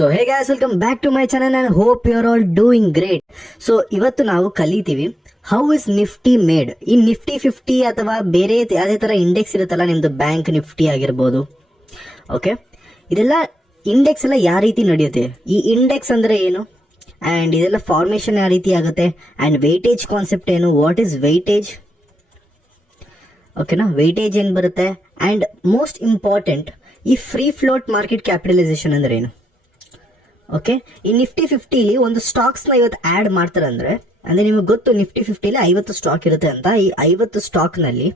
So hey guys, welcome back to my channel and hope you are all doing great. So ಇವತ್ತು ನಾವು ಕಲಿತೀವಿ how is Nifty made. ಈ Nifty 50 ಅಥವಾ ಬೇರೆ ಯಾವುದೇ ಥರ ಇಂಡೆಕ್ಸ್ ಇರುತ್ತಲ್ಲ, ನಿಮ್ಮದು ಬ್ಯಾಂಕ್ ನಿಫ್ಟಿ ಆಗಿರ್ಬೋದು. ಓಕೆ, ಇದೆಲ್ಲ ಇಂಡೆಕ್ಸ್ ಎಲ್ಲ ಯಾವ ರೀತಿ ನಡೆಯುತ್ತೆ, ಈ ಇಂಡೆಕ್ಸ್ ಅಂದರೆ ಏನು, ಆ್ಯಂಡ್ ಇದೆಲ್ಲ ಫಾರ್ಮೇಷನ್ ಯಾವ ರೀತಿ ಆಗುತ್ತೆ, ಆ್ಯಂಡ್ ವೆಯ್ಟೇಜ್ ಕಾನ್ಸೆಪ್ಟ್ ಏನು, ವಾಟ್ ಈಸ್ ವೆಯ್ಟೇಜ್, ಓಕೆನಾ, ವೆಯ್ಟೇಜ್ ಏನು ಬರುತ್ತೆ, ಆ್ಯಂಡ್ ಮೋಸ್ಟ್ ಇಂಪಾರ್ಟೆಂಟ್ ಈ ಫ್ರೀ ಫ್ಲೋಟ್ ಮಾರ್ಕೆಟ್ ಕ್ಯಾಪಿಟಲೈಸೇಷನ್ ಅಂದ್ರೆ ಏನು. ಓಕೆ, ಈ ನಿಫ್ಟಿ 50ಲಿ ಒಂದು ಸ್ಟಾಕ್ಸ್ನ ಇವತ್ತು ಆ್ಯಡ್ ಮಾಡ್ತಾರೆ ಅಂದರೆ ನಿಮಗೆ ಗೊತ್ತು ನಿಫ್ಟಿ 50ಲಿ 50 ಸ್ಟಾಕ್ ಇರುತ್ತೆ ಅಂತ. ಈ 50 ಸ್ಟಾಕ್ನಲ್ಲಿ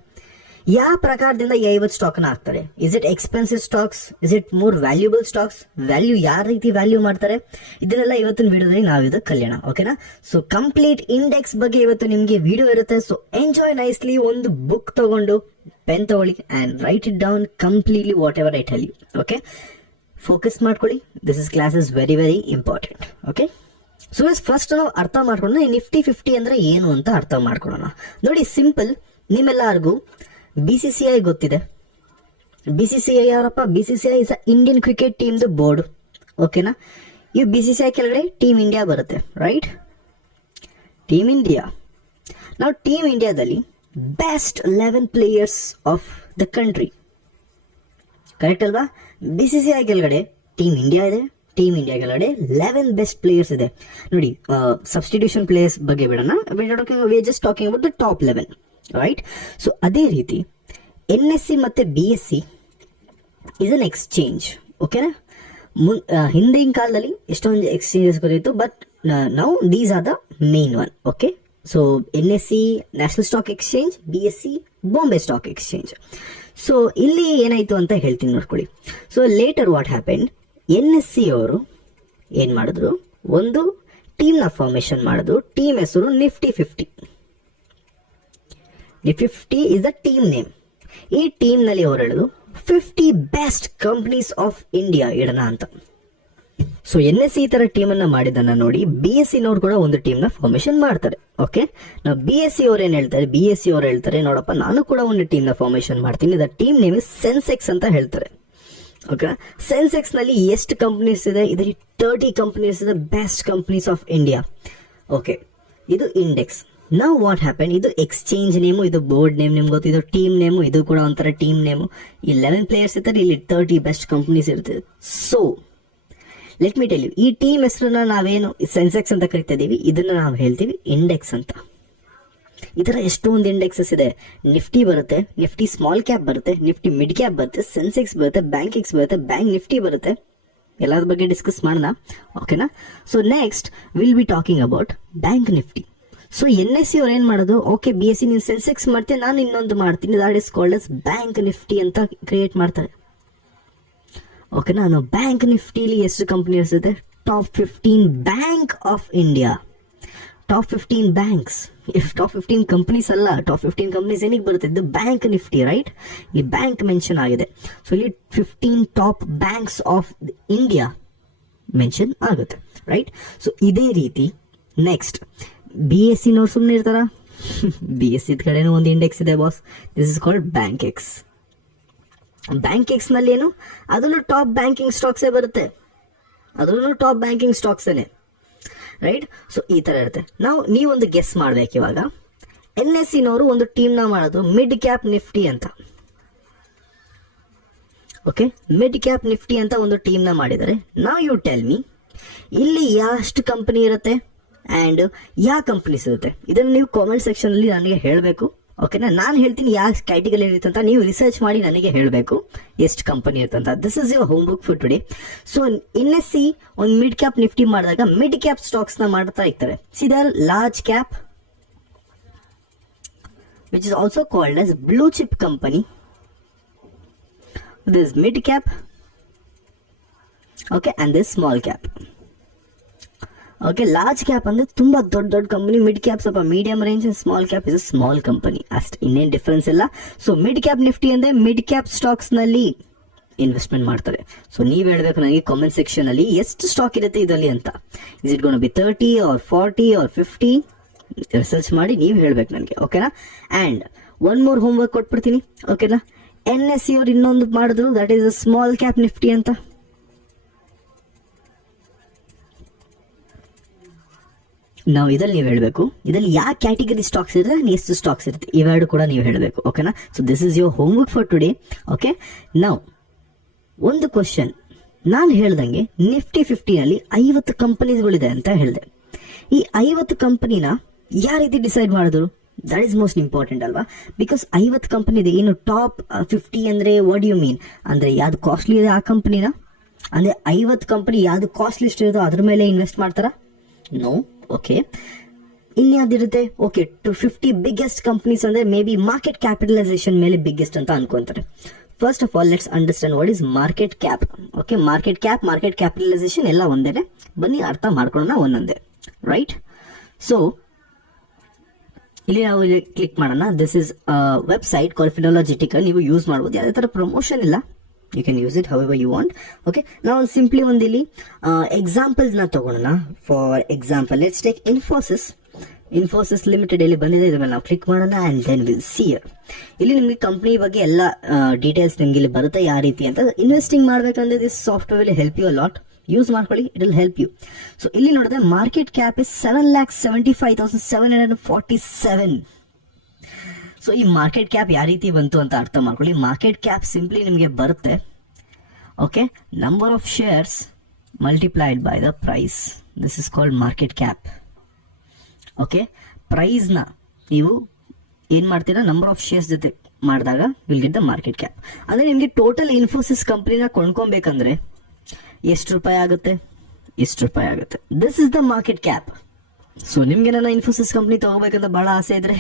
ಯಾವ ಪ್ರಕಾರದಿಂದ ಈ 50 ಸ್ಟಾಕ್ನ ಹಾಕ್ತಾರೆ, is it expensive stocks, is it more valuable stocks, value ಯಾವ ರೀತಿ ವ್ಯಾಲ್ಯೂ ಮಾಡ್ತಾರೆ, ಇದನ್ನೆಲ್ಲ ಇವತ್ತಿನ ವಿಡಿಯೋದಲ್ಲಿ ನಾವು ಇದು ಕಲಿಯೋಣ. ಓಕೆನಾ, ಸೊ ಕಂಪ್ಲೀಟ್ ಇಂಡೆಕ್ಸ್ ಬಗ್ಗೆ ಇವತ್ತು ನಿಮಗೆ ವಿಡಿಯೋ ಇರುತ್ತೆ. So enjoy nicely. ಒಂದು ಬುಕ್ ತಗೊಂಡು ಪೆನ್ ತಗೊಳ್ಳಿ and write it down completely whatever I tell you. Okay, focus ಮಾಡ್ಕೊಳ್ಳಿ. This is class is very very important. Okay, so first ನಾವು ಅರ್ಥ ಮಾಡ್ಕೊಂಡು ಈ ನಿಫ್ಟಿ 50 ಅಂದರೆ ಏನು ಅಂತ ಅರ್ಥ ಮಾಡ್ಕೊಳ್ಳೋಣ. ನೋಡಿ, ಸಿಂಪಲ್, ನಿಮ್ಮೆಲ್ಲರಿಗೂ BCCI ಗೊತ್ತಿದೆ. BCCI ಯಾರಪ್ಪ? BCCI is a Indian cricket ಟೀಮ್ದು ಬೋರ್ಡ್. ಓಕೆನಾ, ಈ BCCI ಕೆಳಗಡೆ ಟೀಮ್ ಇಂಡಿಯಾ ಬರುತ್ತೆ, ರೈಟ್? Team India. ನಾವು ಟೀಮ್ ಇಂಡಿಯಾದಲ್ಲಿ best 11 players of the country, correct ಅಲ್ವಾ? BCCI ಕೆಳಗಡೆ ಟೀಮ್ ಇಂಡಿಯಾ ಇದೆ, ಟೀಮ್ ಇಂಡಿಯಾ ಕೆಳಗಡೆ 11 ಬೆಸ್ಟ್ ಪ್ಲೇಯರ್ಸ್ ಇದೆ. ನೋಡಿ, ಸಬ್ಸ್ಟಿಟ್ಯೂಷನ್ ಪ್ಲೇಯರ್ಸ್ ಬಗ್ಗೆ ಬಿಡೋಣ, we just talking about the top 11, right? So ಅದೇ ರೀತಿ NSE ಮತ್ತು BSE ಇಸ್ ಅನ್ ಎಕ್ಸ್ಚೇಂಜ್. ಓಕೆನಾ, ಹಿಂದಿನ ಕಾಲದಲ್ಲಿ ಎಷ್ಟೊಂದು ಎಕ್ಸ್ಚೇಂಜಸ್ ಗೊತ್ತಿತ್ತು, but now these are the main one. Okay, so NSE national stock exchange, BSE Bombay stock exchange. So ಇಲ್ಲಿ ಏನಾಯಿತು ಅಂತ ಹೇಳ್ತೀನಿ ನೋಡ್ಕೊಳ್ಳಿ. So litre what happened, NSE ಅವರು ಏನು ಮಾಡಿದ್ರು, ಒಂದು ಟೀಮ್ನ ಫಾರ್ಮೇಷನ್ ಮಾಡಿದ್ರು. ಟೀಮ್ ಹೆಸರು Nifty 50. Nifty 50 is the team name. ಈ ಟೀಮ್ನಲ್ಲಿ ಅವರು ಹೇಳಿದ್ರು 50 ಬೆಸ್ಟ್ ಕಂಪ್ನೀಸ್ ಆಫ್ ಇಂಡಿಯಾ ಇಡೋಣ ಅಂತ. ಸೊ NSE ಈ ಥರ ಟೀಮನ್ನು ಮಾಡಿದ್ದನ್ನ ನೋಡಿ BSE ನವ್ರು ಕೂಡ ಒಂದು ಟೀಮ್ನ ಫಾರ್ಮೇಷನ್ ಮಾಡ್ತಾರೆ. ಓಕೆ, ನಾವು BSE ಅವ್ರು ಏನು ಹೇಳ್ತಾರೆ, BSE ಅವ್ರು ಹೇಳ್ತಾರೆ, ನೋಡಪ್ಪ ನಾನು ಕೂಡ ಒಂದು ಟೀಮ್ನ ಫಾರ್ಮೇಷನ್ ಮಾಡ್ತೀನಿ, the team name is Sensex ಅಂತ ಹೇಳ್ತಾರೆ. ಓಕೆ, ಸೆನ್ಸೆಕ್ಸ್ ನಲ್ಲಿ ಎಷ್ಟು ಕಂಪನೀಸ್ ಇದೆ? ಇದರಲ್ಲಿ 30 ಕಂಪನೀಸ್ ಇದೆ, best companies of India. Okay, ಇದು ಇಂಡೆಕ್ಸ್. ನಾವು ವಾಟ್ ಹ್ಯಾಪನ್, ಇದು ಎಕ್ಸ್ಚೇಂಜ್ ನೇಮು, ಇದು ಬೋರ್ಡ್ ನೇಮ್, ನಿಮ್ಗೆ ಗೊತ್ತು, ಇದು ಟೀಮ್ ನೇಮು, ಇದು ಕೂಡ ಒಂಥರ ಟೀಮ್ ನೇಮು. 11 ಪ್ಲೇಯರ್ಸ್ ಇರ್ತಾರೆ, ಇಲ್ಲಿ 30 ಬೆಸ್ಟ್ ಕಂಪನೀಸ್ ಇರ್ತದೆ. So let me tell you, ಈ ಟೀಮ್ ಹೆಸರನ್ನ ನಾವೇನು ಸೆನ್ಸೆಕ್ಸ್ ಅಂತ ಕರಿತಾ ಇದೀವಿ, ಇದನ್ನ ನಾವು ಹೇಳ್ತೀವಿ ಇಂಡೆಕ್ಸ್ ಅಂತ. ಈ ಥರ ಎಷ್ಟೊಂದು ಇಂಡೆಕ್ಸಸ್ ಇದೆ. ನಿಫ್ಟಿ ಬರುತ್ತೆ, ನಿಫ್ಟಿ ಸ್ಮಾಲ್ ಕ್ಯಾಪ್ ಬರುತ್ತೆ, ನಿಫ್ಟಿ ಮಿಡ್ ಕ್ಯಾಪ್ ಬರುತ್ತೆ, ಸೆನ್ಸೆಕ್ಸ್ ಬರುತ್ತೆ, ಬ್ಯಾಂಕ್ ಎಕ್ಸ್ ಬರುತ್ತೆ, ಬ್ಯಾಂಕ್ ನಿಫ್ಟಿ ಬರುತ್ತೆ. ಎಲ್ಲದ್ರ ಬಗ್ಗೆ ಡಿಸ್ಕಸ್ ಮಾಡೋಣ. ಓಕೆನಾ, so next will be talking about bank Nifty. So NSE ಅವ್ರು ಏನು ಮಾಡೋದು, ಓಕೆ BSE ನೀನು ಸೆನ್ಸೆಕ್ಸ್ ಮಾಡ್ತೀನಿ, ನಾನು ಇನ್ನೊಂದು ಮಾಡ್ತೀನಿ, that is called as bank Nifty ಅಂತ ಕ್ರಿಯೇಟ್ ಮಾಡ್ತಾರೆ. ಓಕೆನಾ, ನಾವು ಬ್ಯಾಂಕ್ ನಿಫ್ಟಿಲಿ ಎಷ್ಟು ಕಂಪ್ನಿ ಇರ್ತದೆ? Top 15 bank of India, top 15 banks, top 15 companies ಅಲ್ಲ, ಟಾಪ್ 15 ಕಂಪ್ನೀಸ್ ಏನಿಗೆ ಬರುತ್ತೆ? ಇದು ಬ್ಯಾಂಕ್ ನಿಫ್ಟಿ, ರೈಟ್? ಇಲ್ಲಿ ಬ್ಯಾಂಕ್ ಮೆನ್ಷನ್ ಆಗಿದೆ. ಸೊ ಇಲ್ಲಿ 15 top banks of India mention ಆಗುತ್ತೆ, ರೈಟ್? ಸೊ ಇದೇ ರೀತಿ ನೆಕ್ಸ್ಟ್ BSE ನವ್ರು ಸುಮ್ಮನೆ ಇರ್ತಾರ? BSE ಕಡೆನೂ ಒಂದು ಇಂಡೆಕ್ಸ್ ಇದೆ boss, this is called bank X. Bank X ನಲ್ಲಿ ಏನು, ಅದನ್ನು ಟಾಪ್ ಬ್ಯಾಂಕಿಂಗ್ ಸ್ಟಾಕ್ಸೇ ಬರುತ್ತೆ, ಅದನ್ನು ಟಾಪ್ ಬ್ಯಾಂಕಿಂಗ್ ಸ್ಟಾಕ್ಸೇನೆ, ರೈಟ್? ಸೊ ಈ ಥರ ಇರುತ್ತೆ. ನೀವೊಂದು ಗೆಸ್ ಮಾಡ್ಬೇಕು ಇವಾಗ. NSE ನವರು ಒಂದು ಟೀಮ್ನ ಮಾಡೋದು ಮಿಡ್ ಕ್ಯಾಪ್ ನಿಫ್ಟಿ ಅಂತ. ಓಕೆ, ಮಿಡ್ ಕ್ಯಾಪ್ ನಿಫ್ಟಿ ಅಂತ ಒಂದು ಟೀಮ್ನ ಮಾಡಿದ್ದಾರೆ. ನಾವು ಯು ಟೆಲ್ ಮಿ, ಇಲ್ಲಿ ಎಷ್ಟು ಕಂಪನಿ ಇರುತ್ತೆ ಆ್ಯಂಡ್ ಯಾವ ಕಂಪನೀಸ್ ಇರುತ್ತೆ, ಇದನ್ನು ನೀವು ಕಾಮೆಂಟ್ ಸೆಕ್ಷನಲ್ಲಿ ನನಗೆ ಹೇಳಬೇಕು. ಓಕೆನಾ, ನಾನು ಹೇಳ್ತೀನಿ ಯಾವ ಕ್ಯಾಟಗರಿ ಇರುತ್ತೆ ಅಂತ, ನೀವು ರಿಸರ್ಚ್ ಮಾಡಿ ನನಗೆ ಹೇಳಬೇಕು ಎಷ್ಟು ಕಂಪನಿ ಇರುತ್ತೆ ಅಂತ. This is your home book for today. So NSE ಒಂದು ಮಿಡ್ ಕ್ಯಾಪ್ ನಿಫ್ಟಿ ಮಾಡಿದಾಗ ಮಿಡ್ ಕ್ಯಾಪ್ ಸ್ಟಾಕ್ಸ್ನ ಮಾಡ್ತಾ ಇರ್ತಾರೆ. ಸಿದರ್ large cap which is also called as blue chip company. This mid cap, okay, and this small cap. Okay, large cap ಅಂದರೆ ತುಂಬ ದೊಡ್ಡ ದೊಡ್ಡ ಕಂಪನಿ, ಮಿಡ್ ಕ್ಯಾಪ್ ಸ್ವಲ್ಪ medium range, small cap is a small company, ಅಷ್ಟು ಇನ್ನೇನು difference ಇಲ್ಲ. So mid cap Nifty ಅಂದರೆ mid cap ಸ್ಟಾಕ್ಸ್ನಲ್ಲಿ investment ಮಾಡ್ತಾರೆ. ಸೊ ನೀವು ಹೇಳಬೇಕು ನನಗೆ ಕಾಮೆಂಟ್ ಸೆಕ್ಷನಲ್ಲಿ ಎಷ್ಟು ಸ್ಟಾಕ್ ಇರುತ್ತೆ ಇದರಲ್ಲಿ ಅಂತ. Is it gonna be 30 or 40 or 50? Research ಮಾಡಿ ನೀವು ಹೇಳಬೇಕು ನನಗೆ. ಓಕೆನಾ, and one more homework ಕೊಟ್ಬಿಡ್ತೀನಿ. ಓಕೆನಾ, NSE ಅವ್ರು ಇನ್ನೊಂದು ಮಾಡಿದ್ರು, that is a small cap Nifty ಅಂತ. ನಾವು ಇದ್ರಲ್ಲಿ ನೀವು ಹೇಳಬೇಕು, ಇದರಲ್ಲಿ ಯಾವ ಕ್ಯಾಟಗರಿ ಸ್ಟಾಕ್ಸ್ ಇರುತ್ತೆ, ಎಷ್ಟು ಸ್ಟಾಕ್ಸ್ ಇರುತ್ತೆ, ಇವೆರಡು ಕೂಡ ನೀವು ಹೇಳಬೇಕು. ಓಕೆನಾ? So this is your homework for today. Okay, ನಾವು ಒಂದು ಕ್ವಶನ್, ನಾನು ಹೇಳ್ದಂಗೆ ನಿಫ್ಟಿ 50ನಲ್ಲಿ 50 ಕಂಪನೀಸ್ಗಳಿದೆ ಅಂತ ಹೇಳಿದೆ. ಈ 50 ಕಂಪನಿನ ಯಾವ ರೀತಿ ಡಿಸೈಡ್ ಮಾಡಿದ್ರು? ದಟ್ ಈಸ್ ಮೋಸ್ಟ್ ಇಂಪಾರ್ಟೆಂಟ್ ಅಲ್ವಾ? ಬಿಕಾಸ್ 50 ಕಂಪನಿ ಇದೆ. ಏನು ಟಾಪ್ 50 ಅಂದ್ರೆ ವಾಟ್ ಯು ಮೀನ್ ಅಂದ್ರೆ ಯಾವ್ದು ಕಾಸ್ಟ್ಲಿ ಇದೆ ಆ ಕಂಪನಿನ, ಅಂದ್ರೆ 50 ಕಂಪನಿ ಯಾವ್ದು ಕಾಸ್ಟ್ಲಿಸ್ಟ್ ಇರುತ್ತೋ ಅದ್ರ ಮೇಲೆ ಇನ್ವೆಸ್ಟ್ ಮಾಡ್ತಾರ? ನೋ. ಓಕೆ, ಇನ್ಯಾವ್ದಿರುತ್ತೆ? ಓಕೆ, 50 ಬಿಗ್ಗೆಸ್ಟ್ ಕಂಪನೀಸ್ ಅಂದ್ರೆ ಮೇ ಬಿ ಮಾರ್ಕೆಟ್ ಕ್ಯಾಪಿಟಲೈಸೇಷನ್ ಮೇಲೆ ಬಿಗ್ಗೆಸ್ಟ್ ಅಂತ ಅನ್ಕೊಂತಾರೆ. First of all let's understand what is market cap. Okay, market cap, market capitalisation ಎಲ್ಲ ಒಂದೇನೆ. ಬನ್ನಿ ಅರ್ಥ ಮಾಡ್ಕೊಳ್ಳೋಣ ಒಂದೊಂದೇ. ರೈಟ್? ಸೊ ಇಲ್ಲಿ ನಾವು ಕ್ಲಿಕ್ ಮಾಡೋಣ. ದಿಸ್ ಇಸ್ ವೆಬ್ಸೈಟ್ ಕಾಲ್ ಫಿನಾಲಜಿಟಿಕಲ್. ನೀವು ಯೂಸ್ ಮಾಡ್ಬೋದು, ಯಾವುದೇ ಥರ ಪ್ರಮೋಷನ್ ಇಲ್ಲ. You can use it however you want. Okay, ನಾವು ಒಂದು ಸಿಂಪ್ಲಿ ಒಂದು ಇಲ್ಲಿ ಎಕ್ಸಾಂಪಲ್ಸ್ನ ತಗೊಳ್ಳೋಣ. For example let's take Infosys limited ಇಲ್ಲಿ ಬಂದಿದೆ. ಇದ್ರ ಮೇಲೆ ನಾವು ಕ್ಲಿಕ್ ಮಾಡೋಣ and then will see here. ಇಲ್ಲಿ ನಿಮಗೆ ಕಂಪ್ನಿ ಬಗ್ಗೆ ಎಲ್ಲ ಡೀಟೇಲ್ಸ್ ನಿಮ್ಗೆ ಇಲ್ಲಿ ಬರುತ್ತೆ ಯಾವ ರೀತಿ ಅಂತ. ಇನ್ವೆಸ್ಟಿಂಗ್ ಮಾಡಬೇಕಂದ್ರೆ this software will help you a lot. Use ಮಾಡ್ಕೊಳ್ಳಿ, it will help you. So ಇಲ್ಲಿ ನೋಡಿದ್ರೆ ಮಾರ್ಕೆಟ್ ಕ್ಯಾಪ್ ಇಸ್ 7,75,747. ಸೊ ಈ ಮಾರ್ಕೆಟ್ ಕ್ಯಾಪ್ ಯಾವ ರೀತಿ ಬಂತು ಅಂತ ಅರ್ಥ ಮಾಡ್ಕೊಳ್ಳಿ. ಮಾರ್ಕೆಟ್ ಕ್ಯಾಪ್ ಸಿಂಪ್ಲಿ ನಿಮಗೆ ಬರುತ್ತೆ, okay, number of shares multiplied by the price. This is called market cap. Okay, ಪ್ರೈಸ್ನ ನೀವು ಏನು ಮಾಡ್ತೀರಾ, ನಂಬರ್ ಆಫ್ ಶೇರ್ಸ್ ಜೊತೆ ಮಾಡಿದಾಗ will get the market cap. ಅಂದರೆ ನಿಮಗೆ ಟೋಟಲ್ ಇನ್ಫೋಸಿಸ್ ಕಂಪ್ನಿನ ಕೊಂಡ್ಕೊಬೇಕಂದ್ರೆ ಎಷ್ಟು ರೂಪಾಯಿ ಆಗುತ್ತೆ? ಎಷ್ಟು ರೂಪಾಯಿ ಆಗುತ್ತೆ. This is the market cap. So ನಿಮ್ಗೆ ನನ್ನ ಇನ್ಫೋಸಿಸ್ ಕಂಪ್ನಿ ತಗೋಬೇಕಂತ ಬಹಳ ಆಸೆ ಇದ್ರೆ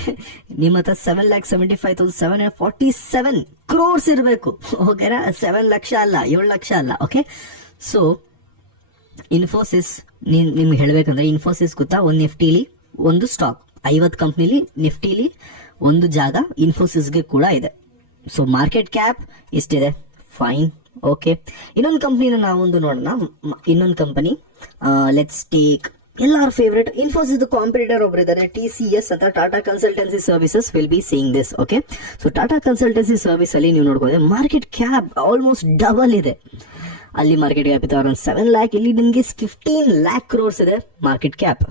ನಿಮ್ಮ ಹತ್ರ 7,75,747 crores ಇರಬೇಕು. ಓಕೆನಾ? 7 ಲಕ್ಷ ಅಲ್ಲ, 7 ಲಕ್ಷ ಅಲ್ಲ. ಓಕೆ, ಸೊ ಇನ್ಫೋಸಿಸ್ ನಿಮ್ಗೆ ಹೇಳ್ಬೇಕಂದ್ರೆ ಇನ್ಫೋಸಿಸ್ ಗೊತ್ತಾ, ಒಂದು ನಿಫ್ಟಿಲಿ ಒಂದು ಸ್ಟಾಕ್, 50 ಕಂಪ್ನಿಲಿ ನಿಫ್ಟಿಲಿ ಒಂದು ಜಾಗ ಇನ್ಫೋಸಿಸ್ಗೆ ಕೂಡ ಇದೆ. ಸೊ ಮಾರ್ಕೆಟ್ ಕ್ಯಾಪ್ ಎಷ್ಟಿದೆ? ಫೈನ್. ಓಕೆ, ಇನ್ನೊಂದು ಕಂಪ್ನಿನ ನಾವೊಂದು ನೋಡೋಣ. ಇನ್ನೊಂದು ಕಂಪನಿ ಲೆಟ್ಸ್ ಟೇಕ್ ಎಲ್ಲಾರ ಫೇವ್ರೇಟ್ ಇನ್ಫೋಸಿಸ್ ಕಾಂಪಿಟೇಟರ್ ಒಬ್ರು ಇದ್ದಾರೆ, TCS ಅಂತ, Tata consultancy services will be seeing this. Okay, so Tata consultancy service ಅಲ್ಲಿ ನೀವು ನೋಡ್ಬೋದು ಮಾರ್ಕೆಟ್ ಕ್ಯಾಪ್ ಆಲ್ಮೋಸ್ಟ್ ಡಬಲ್ ಇದೆ. ಅಲ್ಲಿ ಮಾರ್ಕೆಟ್ ಕ್ಯಾಪ್ ಇದೆ ಅರೌಂಡ್ 7 lakh, ಇಲ್ಲಿ ನಿಮಗೆ 15 lakh crores ಇದೆ market cap.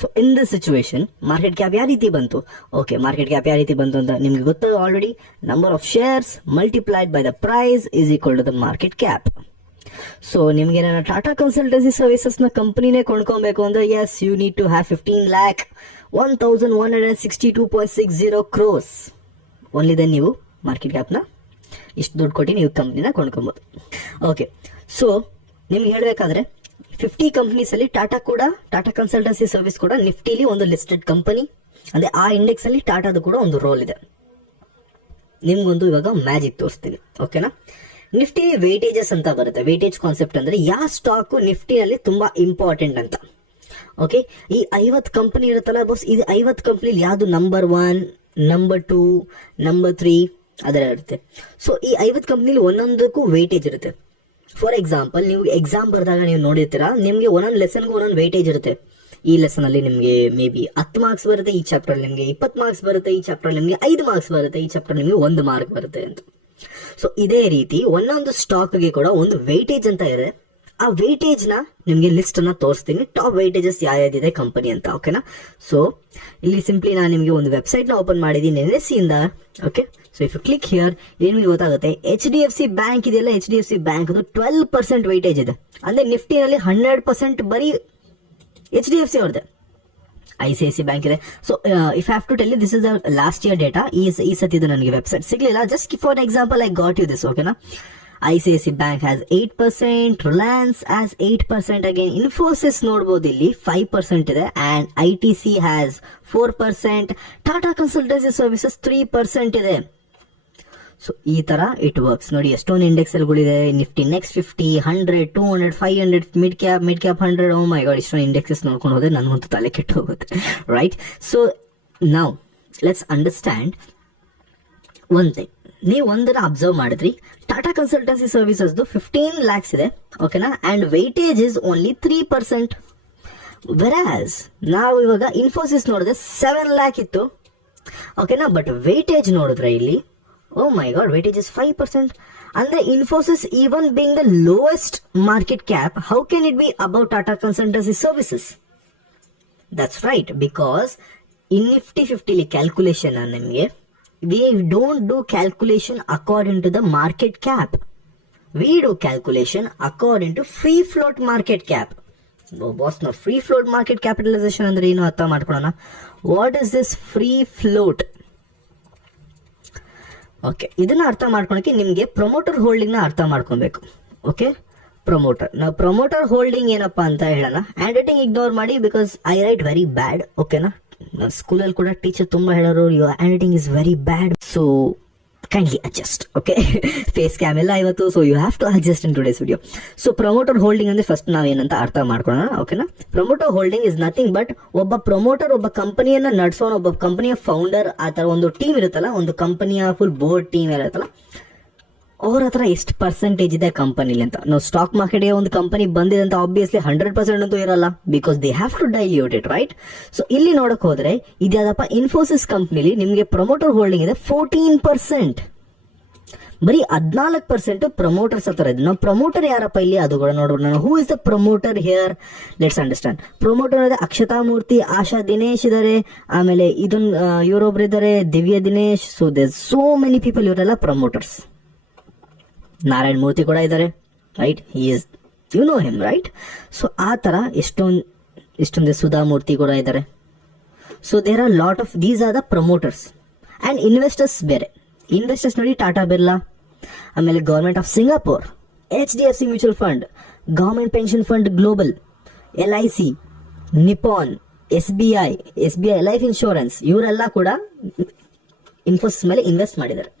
So in this situation market cap ಯಾವ ರೀತಿ ಬಂತು? ಓಕೆ, ಮಾರ್ಕೆಟ್ ಕ್ಯಾಪ್ ಯಾವ ರೀತಿ ಬಂತು ಅಂತ ನಿಮ್ಗೆ ಗೊತ್ತು already. Number of shares multiplied by the price is equal to the market cap. So ನಿಮ್ಗೆ ನಾನು ಟಾಟಾ ಕನ್ಸಲ್ಟೆನ್ಸಿ ಸರ್ವಿಸಸ್ ನ ಕಂಪನಿನೇ ಕೊಂಡ್ಕೊಬೇಕು ಅಂದ್ರೆ yes you need to have 15,01,162.60 crores. Only then ನೀವು ಮಾರ್ಕೆಟ್ ಕ್ಯಾಪ್ನ ಇಷ್ಟು ದುಡ್ಡು ಕೊಟ್ಟು ನೀವು ಕಂಪ್ನಿನ ಕೊಂಡ್ಕೊಬೋದು. ಓಕೆ, ಸೊ ನಿಮ್ಗೆ ಹೇಳಬೇಕಾದ್ರೆ 50 ಕಂಪ್ನೀಸ್ ಅಲ್ಲಿ ಟಾಟಾ ಕನ್ಸಲ್ಟೆನ್ಸಿ ಸರ್ವಿಸ್ ಕೂಡ ನಿಫ್ಟಿಲಿ ಒಂದು ಲಿಸ್ಟೆಡ್ ಕಂಪನಿ. ಅಂದ್ರೆ ಆ ಇಂಡೆಕ್ಸ್ ಅಲ್ಲಿ ಟಾಟಾದು ಕೂಡ ಒಂದು ರೋಲ್ ಇದೆ. ನಿಮ್ಗೊಂದು ಇವಾಗ ಮ್ಯಾಜಿಕ್ ತೋರಿಸ್ತೀನಿ. ಓಕೆನಾ? ನಿಫ್ಟಿ ವೇಟೇಜಸ್ ಅಂತ ಬರುತ್ತೆ. ವೇಟೇಜ್ ಕಾನ್ಸೆಪ್ಟ್ ಅಂದ್ರೆ ಯಾವ ಸ್ಟಾಕ್ ನಿಫ್ಟಿನಲ್ಲಿ ತುಂಬಾ ಇಂಪಾರ್ಟೆಂಟ್ ಅಂತ. ಓಕೆ, ಈ 50 ಕಂಪನಿ ಇರುತ್ತಲ್ಲ ಬಾಸ್, ಇದು 50 ಕಂಪನಿಲಿ ಯಾವ್ದು ನಂಬರ್ 1, ನಂಬರ್ 2, ನಂಬರ್ 3 ಅದರ ಇರುತ್ತೆ. ಸೊ ಈ 50 ಕಂಪನಿಲಿ ಒಂದೊಂದಕ್ಕೂ ವೇಟೇಜ್ ಇರುತ್ತೆ. ಫಾರ್ ಎಕ್ಸಾಂಪಲ್ ನೀವು ಎಕ್ಸಾಮ್ ಬರೆದಾಗ ನೀವು ನೋಡಿರ್ತೀರಾ, ನಿಮಗೆ ಒಂದೊಂದು ಲೆಸನ್ಗೂ ಒಂದೊಂದು ವೇಟೇಜ್ ಇರುತ್ತೆ. ಈ ಲೆಸನ್ ಅಲ್ಲಿ ನಿಮಗೆ ಮೇ ಬಿ 10 ಮಾರ್ಕ್ಸ್ ಬರುತ್ತೆ, ಈ ಚಾಪ್ಟರ್ ನಿಮಗೆ 20 ಮಾರ್ಕ್ಸ್ ಬರುತ್ತೆ, ಈ ಚಾಪ್ಟರ್ ನಿಮಗೆ 5 ಮಾರ್ಕ್ಸ್ ಬರುತ್ತೆ, ಈ ಚಾಪ್ಟರ್ ನಿಮಗೆ 1 ಮಾರ್ಕ್ ಬರುತ್ತೆ ಅಂತ. ಸೊ ಇದೇ ರೀತಿ ಒಂದೊಂದು ಸ್ಟಾಕ್ಗೆ ಕೂಡ ಒಂದು ವೇಟೇಜ್ ಅಂತ ಇದೆ. ಆ ವೇಟೇಜ್ ನ ನಿಮಗೆ ಲಿಸ್ಟ್ ಅನ್ನ ತೋರಿಸ್ತೀನಿ, ಟಾಪ್ ವೇಟೇಜಸ್ ಯಾವ್ಯಾವ್ದಿದೆ ಕಂಪನಿ ಅಂತ. ಓಕೆನಾ? ಸೊ ಇಲ್ಲಿ ಸಿಂಪ್ಲಿ ನಾನು ನಿಮಗೆ ಒಂದು ವೆಬ್ಸೈಟ್ ನ ಓಪನ್ ಮಾಡಿದ್ದೀನಿ NSE ಇಂದ. Okay, so if you click here ನಿಮಗೆ ಗೊತ್ತಾಗುತ್ತೆ HDFC ಬ್ಯಾಂಕ್ ಇದೆಯಲ್ಲ, HDFC ಬ್ಯಾಂಕ್ 12% ವೇಟೇಜ್ ಇದೆ. ಅಂದ್ರೆ ನಿಫ್ಟಿನಲ್ಲಿ 100% ಬರೀ HDFC ಅವ್ರದ್ದು. ICICI ಬ್ಯಾಂಕ್ ಇದೆ. So if have to tell you this is the last year data. ಈ ಸತಿದು ನನಗೆ ವೆಬ್ಸೈಟ್ ಸಿಗ್ಲಿಲ್ಲ. Just for example I got you this. ಓಕೆನಾ? ICICI bank has 8%, Reliance has 8%, again Infosys ನೋಡಬಹುದು ಇಲ್ಲಿ 5% ಇದೆ, and ITC has 4%, Tata consultancy services 3% ಇದೆ. So ಈ ತರ ಇಟ್ ವರ್ಕ್ಸ್. ನೋಡಿ ಎಷ್ಟೊಂದು ಇಂಡೆಕ್ಸ್ ಗಳಿದೆ. Nifty next 50, 100, 200, 500, mid cap 100. ಓ ಮೈ ಗಾಡ್, ಇಷ್ಟೊಂದು ಇಂಡೆಕ್ಸಸ್ ನೋಡ್ಕೊಂಡು ಹೋದ್ರೆ ನನಗಂತೂ ತಲೆ ಕೆಟ್ಟು ಹೋಗುತ್ತೆ. Right? So now let's understand one thing. ನೀವು ಒಂದನ್ನ ಅಬ್ಸರ್ವ್ ಮಾಡಿದ್ರಿ, ಟಾಟಾ ಕನ್ಸಲ್ಟೆನ್ಸಿ ಸರ್ವಿಸಸ್ 15 lakhs ಇದೆ. ಓಕೆನಾ? And weightage is only 3%. ವೆರಾಸ್ ನಾವು ಇವಾಗ ಇನ್ಫೋಸಿಸ್ ನೋಡಿದ್ರೆ 7 lakh ಇತ್ತು. ಓಕೆನಾ? ಬಟ್ ವೇಟೇಜ್ ನೋಡಿದ್ರೆ ಇಲ್ಲಿ ಓ ಮೈ ಗಾಡ್, ವೇಟೇಜ್ ಇಸ್ 5%. ಅಂದ್ರೆ Infosys even being the lowest market cap, how can it be about Tata consultancy services? That's right, because in Nifty 50 calculation ನಿಮಗೆ we don't do calculation according to the market cap. We do calculation according to free float market cap. Boss ನಾವು free float market capitalisation ಅಂದ್ರೆ ಏನು ಅರ್ಥ ಮಾಡ್ಕೊಳ್ಳೋಣ. What is this free float? Okay, ಇದನ್ನ ಅರ್ಥ ಮಾಡ್ಕೊಳಕ್ಕೆ ನಿಮಗೆ ಪ್ರಮೋಟರ್ ಹೋಲ್ಡಿಂಗ್ ನ ಅರ್ಥ ಮಾಡ್ಕೊಬೇಕು. ಓಕೆ, ಪ್ರಮೋಟರ್, ನಾವು ಪ್ರಮೋಟರ್ ಹೋಲ್ಡಿಂಗ್ ಏನಪ್ಪಾ ಅಂತ ಹೇಳೋಣ. ಹ್ಯಾಂಡ್ ರೈಟಿಂಗ್ ಇಗ್ನೋರ್ ಮಾಡಿ because I right very bad. ಓಕೆನಾ, ಸ್ಕೂಲಲ್ಲಿ ಕೂಡ ಟೀಚರ್ ತುಂಬಾ ಹೇಳೋರು your hand writing is very bad, so kindly adjust. Okay, face cam ಎಲ್ಲ ಇವತ್ತು, so you have to adjust in today's video. So promoter holding ಅಂದ್ರೆ first ನಾವೇನಂತ ಅರ್ಥ ಮಾಡ್ಕೊಳ್ಳೋಣ. ಓಕೆನಾ, promoter holding is nothing but ಒಬ್ಬ ಪ್ರಮೋಟರ್ ಒಬ್ಬ ಕಂಪನಿಯನ್ನ ನಡೆಸೋಣ, ಒಬ್ಬ ಕಂಪನಿಯ ಫೌಂಡರ್, ಆ ತರ ಒಂದು ಟೀಮ್ ಇರುತ್ತಲ್ಲ, ಒಂದು ಕಂಪನಿಯ ಫುಲ್ ಬೋರ್ಡ್ ಟೀಮ್ ಇರುತ್ತಲ್ಲ, ಅವ್ರ ಹತ್ರ ಎಷ್ಟು ಪರ್ಸೆಂಟೇಜ್ ಇದೆ ಕಂಪನಿಲಿ ಅಂತ. ನಾವು ಸ್ಟಾಕ್ ಮಾರ್ಕೆಟ್ಗೆ ಒಂದು ಕಂಪನಿ ಬಂದಿದೆ ಅಂತ ಆಬ್ವಿಯಸ್ಲಿ 100% ಅಂತೂ ಇರಲ್ಲ, because they have to dilute it, right? So ಇಲ್ಲಿ ನೋಡಕ್ ಹೋದ್ರೆ ಇದ್ಯಾದಪ್ಪ, ಇನ್ಫೋಸಿಸ್ ಕಂಪ್ನಿಲಿ ನಿಮಗೆ ಪ್ರಮೋಟರ್ ಹೋಲ್ಡಿಂಗ್ ಇದೆ 14%. ಬರೀ 14% ಪ್ರಮೋಟರ್ಸ್ ಹತ್ರ ಇದೆ. ನಾವು ಪ್ರಮೋಟರ್ ಯಾರಪ್ಪ ಇಲ್ಲಿ ಅದು ಕೂಡ ನೋಡೋಣ. Who is the promoter here? Let's understand. Promoter ಇದೆ ಅಕ್ಷತಾ ಮೂರ್ತಿ, ಆಶಾ ದಿನೇಶ್ ಇದಾರೆ, ಆಮೇಲೆ ಇದೊಂದು ಇವರೊಬ್ರು ಇದಾರೆ Divya Dinesh. So there so many people, ಇವರೆಲ್ಲ ಪ್ರಮೋಟರ್ಸ್. ನಾರಾಯಣ್ ಮೂರ್ತಿ ಕೂಡ ಇದ್ದಾರೆ, right? He is, you know him, right? So ಆ ತರ ಎಷ್ಟೊಂದು ಸುಧಾ ಮೂರ್ತಿ ಕೂಡ ಇದ್ದಾರೆ. So there are lot of these are the promoters. And investors ಬೇರೆ. ಇನ್ವೆಸ್ಟರ್ಸ್ ನೋಡಿ, ಟಾಟಾ ಬಿರ್ಲಾ, ಆಮೇಲೆ government of Singapore, HDFC mutual fund, government pension fund global, LIC, Nippon, SBI life insurance, ಇವರೆಲ್ಲ ಕೂಡ ಇನ್ಫೋಸಿಸ್ ಮೇಲೆ ಇನ್ವೆಸ್ಟ್ ಮಾಡಿದ್ದಾರೆ.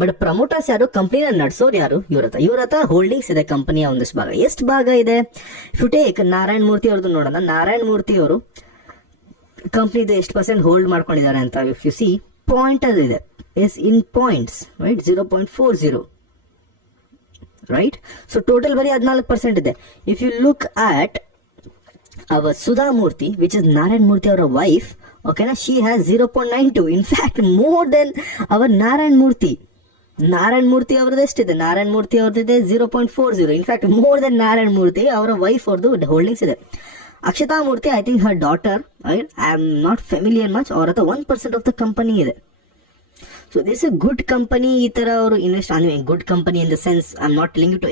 ಬಟ್ ಪ್ರಮೋಟರ್ಸ್ ಯಾರು? ಕಂಪನಿನ ನಡೆಸೋರು ಯಾರು? ಇವ್ರ ಹತ್ರ ಹೋಲ್ಡಿಂಗ್ಸ್ ಇದೆ ಕಂಪನಿಯ ಒಂದಷ್ಟು ಭಾಗ. ಎಷ್ಟು ಭಾಗ ಇದೆ? If you take Narayan Murthy ಅವ್ರದ್ದು ನೋಡೋಣ. ನಾರಾಯಣ್ ಮೂರ್ತಿ ಅವರು ಕಂಪನಿದು ಎಷ್ಟು ಪರ್ಸೆಂಟ್ ಹೋಲ್ಡ್ ಮಾಡ್ಕೊಂಡಿದ್ದಾರೆ ಅಂತ ಇಫ್ ಯು ಸಿ, ಪಾಯಿಂಟ್ ಅದು ಇದೆ, as in points, right? 0.40, right? So total ಬರೀ 14% ಇದೆ. If you look at our Sudha Murthy, which is Narayan Murthy ಅವರ ವೈಫ್, ಓಕೆನಾ, she has 0.92. In fact more than our Narayan Murthy. Narayan Murthy ಅವ್ರದ್ದು ಎಷ್ಟಿದೆ? ನಾರಾಯಣ್ ಮೂರ್ತಿ ಅವ್ರದ್ದಿದೆ 0.40. In fact more than Narayan Murthy ಅವರ ವೈಫ್ ಅವ್ರದ್ದು ಹೋಲ್ಡಿಂಗ್ಸ್ ಇದೆ. Akshata Murthy, I think her daughter, I am not familiar much, ಅವ್ರ ಹತ್ರ 1% ಆಫ್ ದ ಕಂಪನಿ ಇದೆ. So this a good company. ಈ ತರ ಅವರು invest, good company in the sense I am not telling you to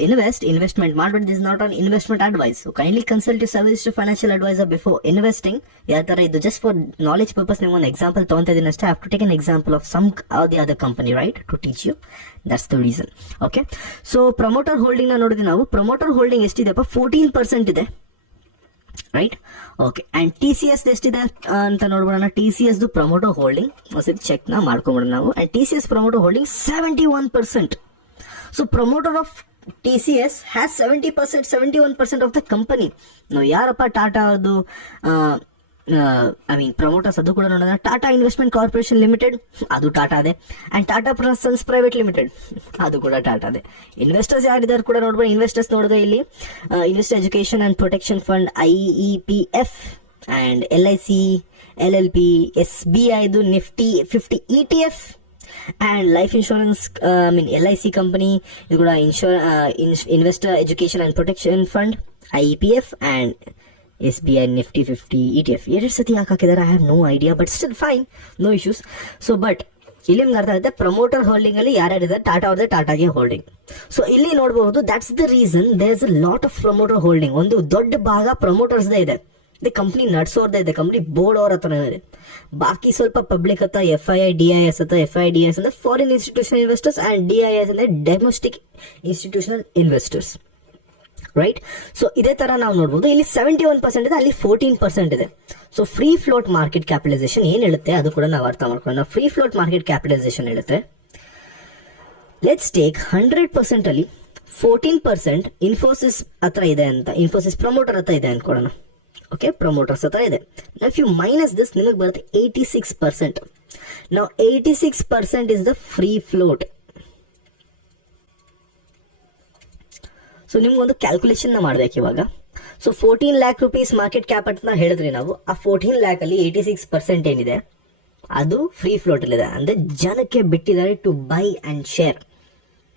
investment ಮಾಡಬೇಡಿ. This not an investment advice. So kindly consult you service to financial advisor before investing. ಯಾವ ತರ ಇದು just for knowledge purpose ನಿಮ್ಗೆ ಒಂದು example ತಗೊಂತ ಇದೀನಿ ಅಷ್ಟೇ. Have to take an example of some of the other company, right, to teach you. That's the reason. Okay, so promoter holding ನ ನೋಡಿದ್ವಿ ನಾವು. Promoter holding ಎಷ್ಟಿದೆಪ್ಪ? 14% ಇದೆ, ರೈಟ್? ಓಕೆ, ಅಂಡ್ TCS ಎಷ್ಟಿದೆ ಅಂತ ನೋಡ್ಬೋಣ. TCS ಪ್ರಮೋಟರ್ ಹೋಲ್ಡಿಂಗ್ ಚೆಕ್ ನ ಮಾಡ್ಕೊಂಡ್ಬಿಡೋಣ ನಾವು. And TCS promoter holding 71%. So promoter of TCS has 71% of the company. ನಾವು ಯಾರಪ್ಪ? ಟಾಟಾ ಅದು ಪ್ರಮೋಟರ್ಸ್ ಅದು ಕೂಡ ನೋಡೋಣ. ಟಾಟಾ ಇನ್ವೆಸ್ಟ್ಮೆಂಟ್ ಕಾರ್ಪೊರೇಷನ್ ಲಿಮಿಟೆಡ್, ಅದು ಟಾಟಾ ಇದೆ. And Tata sons private limited, ಅದು ಕೂಡ ಟಾಟಾ ಇದೆ. ಇನ್ವೆಸ್ಟರ್ಸ್ ಯಾರಿದ್ದಾರೆ ಕೂಡ ನೋಡ್ಬೋದು. ಇನ್ವೆಸ್ಟರ್ಸ್ ನೋಡಿದ್ರೆ ಇಲ್ಲಿ investor education and protection fund, IEPF, and LIC, LLP, SBI, Nifty 50 ETF, and life insurance, LIC company, ಇದು ಕೂಡ investor education and protection fund, IEPF, and SBI Nifty 50 ETF. ಎರಡು ಸತಿ ಯಾಕೆ ಹಾಕಿದ್ದಾರೆ? I have no idea, but still fine, no issues. So but ಇಲ್ಲಿ ನಿಮ್ಗೆ ಅರ್ಥ ಆಗುತ್ತೆ ಪ್ರಮೋಟರ್ ಹೋಲ್ಡಿಂಗ್ ಅಲ್ಲಿ ಯಾರ್ಯಾರಿದ್ದಾರೆ. ಟಾಟಾ ಅವ್ರದ್ದು ಟಾಟಾಗೆ ಹೋಲ್ಡಿಂಗ್. ಸೊ ಇಲ್ಲಿ ನೋಡಬಹುದು, that's the reason there is a lot of promoter holding. ಒಂದು ದೊಡ್ಡ ಭಾಗ ಪ್ರಮೋಟರ್ಸ್ ಇದೆ. ಕಂಪ್ನಿ ನಡೆಸೋರ್ದೇ ಇದೆ, ಕಂಪ್ನಿ ಬೋರ್ಡ್ ಅವ್ರ ಹತ್ರ ಇದೆ. ಬಾಕಿ ಸ್ವಲ್ಪ ಪಬ್ಲಿಕ್ ಹತ್ರ FII, DIS ಹತ್ರ. FIDS ಅಂದ್ರೆ foreign institutional investors, and DIS ಅಂದ್ರೆ domestic institutional investors, right? So ಇದೇ ತರ ನಾವು ನೋಡಬಹುದು. ಇಲ್ಲಿ 71% ಇದೆ, ಅಲ್ಲಿ 14% ಇದೆ. So free float market capitalisation ಏನ್ ಹೇಳುತ್ತೆ ಅದು ಕೂಡ ನಾವು ಅರ್ಥ ಮಾಡ್ಕೊಳ್ಳೋಣ. ಫ್ರೀ ಫ್ಲೋಟ್ ಮಾರ್ಕೆಟ್ ಕ್ಯಾಪಿಟಲೈಸೇಷನ್ ಹೇಳುತ್ತೆ, ಲೆಟ್ಸ್ ಟೇಕ್ 100% ಅಲ್ಲಿ 14% ಇನ್ಫೋಸಿಸ್ ಹತ್ರ ಇದೆ ಅಂತ, ಇನ್ಫೋಸಿಸ್ ಪ್ರಮೋಟರ್ ಹತ್ರ ಇದೆ ಅನ್ಕೊಳ್ಳೋಣ. ಓಕೆ, ಪ್ರಮೋಟರ್ಸ್ ಹತ್ರ ಇದೆ. ಇಫ್ ಯು ಮೈನಸ್ ದಿಸ್, ನಿಮಗೆ ಬರುತ್ತೆ 86%. ನಾವು 86% is the free float. So ನಿಮ್ಗೊಂದು ಕ್ಯಾಲ್ಕುಲೇಷನ್ ಮಾಡ್ಬೇಕು ಇವಾಗ. So 14 lakh rupees market cap ಅಂತ ಹೇಳಿದ್ರಿ ನಾವು. ಆ 14 lakh ಅಲ್ಲಿ 86% ಏನಿದೆ ಅದು ಫ್ರೀ ಫ್ಲೋಟ್ ಇದೆ, ಅಂದ್ರೆ ಜನಕ್ಕೆ ಬಿಟ್ಟಿದ್ದಾರೆ to buy and share.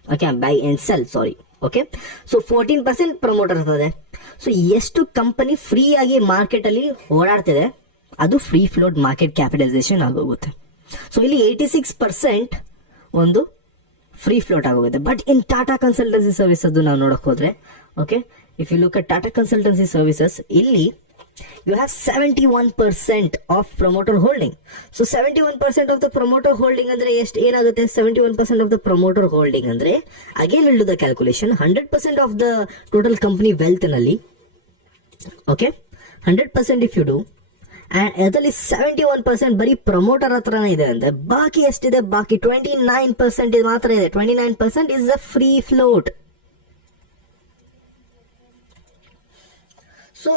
Okay, buy and sell, sorry. Okay, so 14% promoter ಇರ್ತದೆ. ಸೊ ಎಷ್ಟು ಕಂಪನಿ ಫ್ರೀ ಆಗಿ ಮಾರ್ಕೆಟ್ ಅಲ್ಲಿ ಓಡಾಡ್ತಿದೆ ಅದು ಫ್ರೀ ಫ್ಲೋಟ್ ಮಾರ್ಕೆಟ್ ಕ್ಯಾಪಿಟಲೈಸೇಷನ್ ಆಗೋಗುತ್ತೆ. ಸೊ ಇಲ್ಲಿ 86% ಒಂದು ಫ್ರೀ ಫ್ಲೋಟ್ ಆಗೋಗುತ್ತೆ. But in Tata consultancy services ನಾವು ನೋಡಕ್ ಹೋದ್ರೆ, okay, if you look at Tata consultancy services, ಇಲ್ಲಿ you have 71% of promoter holding. So 71% of the promoter holding ಅಂದ್ರೆ ಎಷ್ಟು ಏನಾಗುತ್ತೆ? 71% of the promoter holding ಅಂದ್ರೆ, again we'll do the calculation, 100% of the total company wealth ನಲ್ಲಿ, okay, 100% if you do, and ಅದರಲ್ಲಿ 71% ಬರೀ promoter ಹತ್ರನೇ ಇದೆ ಅಂದ್ರೆ, ಬಾಕಿ ಎಷ್ಟಿದೆ? ಬಾಕಿ 29% ಮಾತ್ರ ಇದೆ. 29% is the free float. So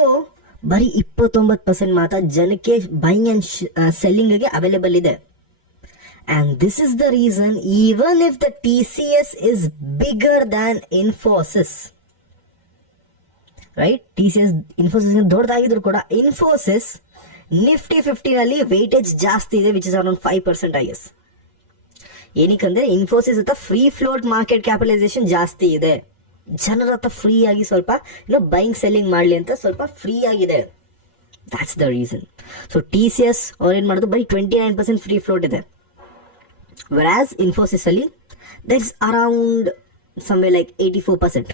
ಬರೀ 29% ಮಾತ್ರ ಜನಕ್ಕೆ ಬೈಯಿಂಗ್ ಅಂಡ್ ಸೆಲ್ಲಿಂಗ್ ಗೆ ಅವೈಲೇಬಲ್ ಇದೆ. And this is the reason, even if the TCS is bigger than Infosys, right? TCS Infosys ದೊಡ್ಡದಾಗಿದ್ರು ಕೂಡ ಇನ್ಫೋಸಿಸ್ ನಿಫ್ಟಿ 50 ನಲ್ಲಿ ವೇಟೇಜ್ ಜಾಸ್ತಿ ಇದೆ, which is around 5% I guess. ಏನಕ್ಕಂದ್ರೆ ಇನ್ಫೋಸಿಸ್ ಹತ್ರ ಫ್ರೀ ಫ್ಲೋಟ್ ಮಾರ್ಕೆಟ್ ಕ್ಯಾಪಿಟಲೈಸೇಷನ್ ಜಾಸ್ತಿ ಇದೆ. ಜನರ ಹತ್ರ ಫ್ರೀ ಆಗಿ ಸ್ವಲ್ಪ ಬೈಯಿಂಗ್ ಸೆಲ್ಲಿಂಗ್ ಮಾಡಲಿ ಅಂತ ಸ್ವಲ್ಪ ಫ್ರೀ ಆಗಿದೆ. That's the reason. So TCS ಅವ್ರು ಏನ್ ಮಾಡೋದು, ಬರೀ 29% ಫ್ರೀ ಫ್ಲೋಟ್ ಇದೆ. ವೆರಾಸ್ ಇನ್ಫೋಸಿಸ್ ಅಲ್ಲಿ that is around somewhere like 84%,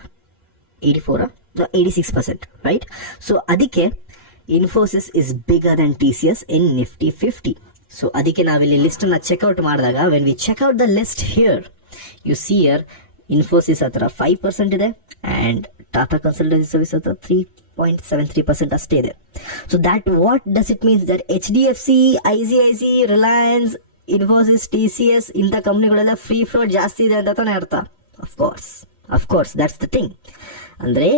86%, right? So ಅದಕ್ಕೆ Infosys is bigger than TCS in Nifty 50. So ಅದಕ್ಕೆ ನಾವಿಲ್ಲಿ ಲಿಸ್ಟ್ ಅನ್ನ ಚೆಕ್ಔಟ್ ಮಾಡಿದಾಗ, when we check out the list here, you see here Infosys ಹತ್ರ 5% ಇದೆ ಅಂಡ್ ಟಾಟಾ ಕನ್ಸಲ್ಟೆನ್ಸಿ ಸರ್ವಿಸ್ ಹತ್ರ 3.73% ಅಷ್ಟೇ ಇದೆ. So that what does it means that HDFC, ICIC, Reliance, Infosys, TCS ಇಂಥ ಕಂಪ್ನಿಗಳೆಲ್ಲ ಫ್ರೀ ಫ್ಲೋಟ್ ಜಾಸ್ತಿ ಇದೆ ಅಂತ ತಾನೇ ಅರ್ಥ. Of course that's the thing. ಅಂದ್ರೆ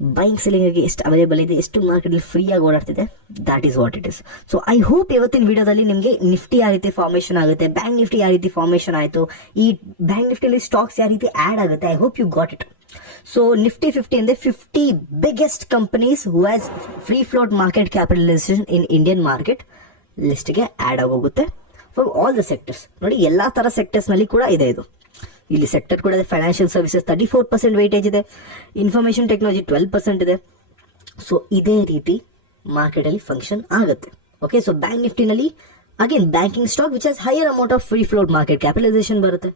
ಬೈಯಿಂಗ್ ಸೆಲ್ಲಿಂಗ್ ಎಷ್ಟು ಅವೈಲೇಬಲ್ ಇದೆ, ಎಷ್ಟು ಮಾರ್ಕೆಟ್ ಅಲ್ಲಿ ಫ್ರೀ ಆಗಿ ಓಡಾಡ್ತಿದೆ, that is what it is. So I hope ಇವತ್ತಿನ ವಿಡಿಯೋದಲ್ಲಿ ನಿಮಗೆ ನಿಫ್ಟಿ ಯಾವ ರೀತಿ ಫಾರ್ಮೇಶನ್ ಆಗುತ್ತೆ, ಬ್ಯಾಂಕ್ ನಿಫ್ಟಿ ಯಾವ ರೀತಿ ಫಾರ್ಮೇಶನ್ ಆಯಿತು, ಈ ಬ್ಯಾಂಕ್ ನಿಫ್ಟಿಯಲ್ಲಿ ಸ್ಟಾಕ್ಸ್ ಯಾವ ರೀತಿ ಆಡ್ ಆಗುತ್ತೆ, I hope you got it. So Nifty 50 ಅಂದ್ರೆ 50 biggest companies who has free float market capitalisation in Indian market ಲಿಸ್ಟ್ಗೆ ಆಡ್ ಆಗೋಗುತ್ತೆ ಫ್ರಮ್ ಆಲ್ ದ ಸೆಕ್ಟರ್ಸ್. ನೋಡಿ, ಎಲ್ಲಾ ತರ ಸೆಕ್ಟರ್ಸ್ ನಲ್ಲಿ ಕೂಡ ಇದೆ ಇದು. ಇಲ್ಲಿ ಸೆಕ್ಟರ್ ಕೂಡ ಇದೆ. ಫೈನಾನ್ಷಿಯಲ್ ಸರ್ವಿಸಸ್ 34% ವೇಟೇಜ್ ಇದೆ, ಇನ್ಫಾರ್ಮೇಶನ್ ಟೆಕ್ನಾಲಜಿ 12% ಇದೆ. ಸೊ ಇದೇ ರೀತಿ ಮಾರ್ಕೆಟ್ ಅಲ್ಲಿ ಫಂಕ್ಷನ್ ಆಗುತ್ತೆ. ಓಕೆ, ಸೊ ಬ್ಯಾಂಕ್ ನಿಫ್ಟಿನಲ್ಲಿ again banking stock which has higher amount of free float market capitalisation ಬರುತ್ತೆ.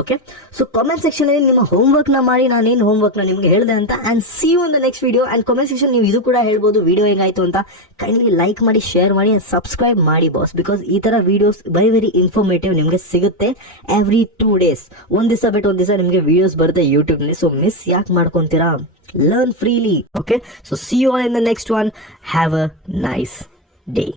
ಓಕೆ, ಸೊ ಕಾಮೆಂಟ್ ಸೆಕ್ಷನ್ ಅಲ್ಲಿ ನಿಮ್ಮ ಹೋಮ್ ವರ್ಕ್ ನ ಮಾಡಿ, ನಾನೇನು ಹೋಮ್ ವರ್ಕ್ ನ ನಿಮ್ಗೆ ಹೇಳಿದೆ ಅಂತ. And see you in the next video. And comment section ನೀವು ಇದು ಕೂಡ ಹೇಳ್ಬೋದು, ವಿಡಿಯೋ ಹೆಂಗಾಯ್ತು ಅಂತ. ಕೈಂಡ್ಲಿ ಲೈಕ್ ಮಾಡಿ, ಶೇರ್ ಮಾಡಿ, ಅಂಡ್ ಸಬ್ಸ್ಕ್ರೈಬ್ ಮಾಡಿ ಬಾಸ್, ಬಿಕಾಸ್ ಈ ತರ ವಿಡಿಯೋಸ್ ವೆರಿ ಇನ್ಫಾರ್ಮೇಟಿವ್ ನಿಮ್ಗೆ ಸಿಗುತ್ತೆ ಎವ್ರಿ 2 days. ಒಂದ್ ದಿವಸ ಬಿಟ್ಟು ಒಂದ್ ದಿವಸ ನಿಮ್ಗೆ ವಿಡಿಯೋಸ್ ಬರುತ್ತೆ ಯೂಟ್ಯೂಬ್ ನಲ್ಲಿ. ಸೊ ಮಿಸ್ ಯಾಕೆ ಮಾಡ್ಕೊಂತೀರಾ? Learn freely. Okay, so see you all in the next one. Have a nice day.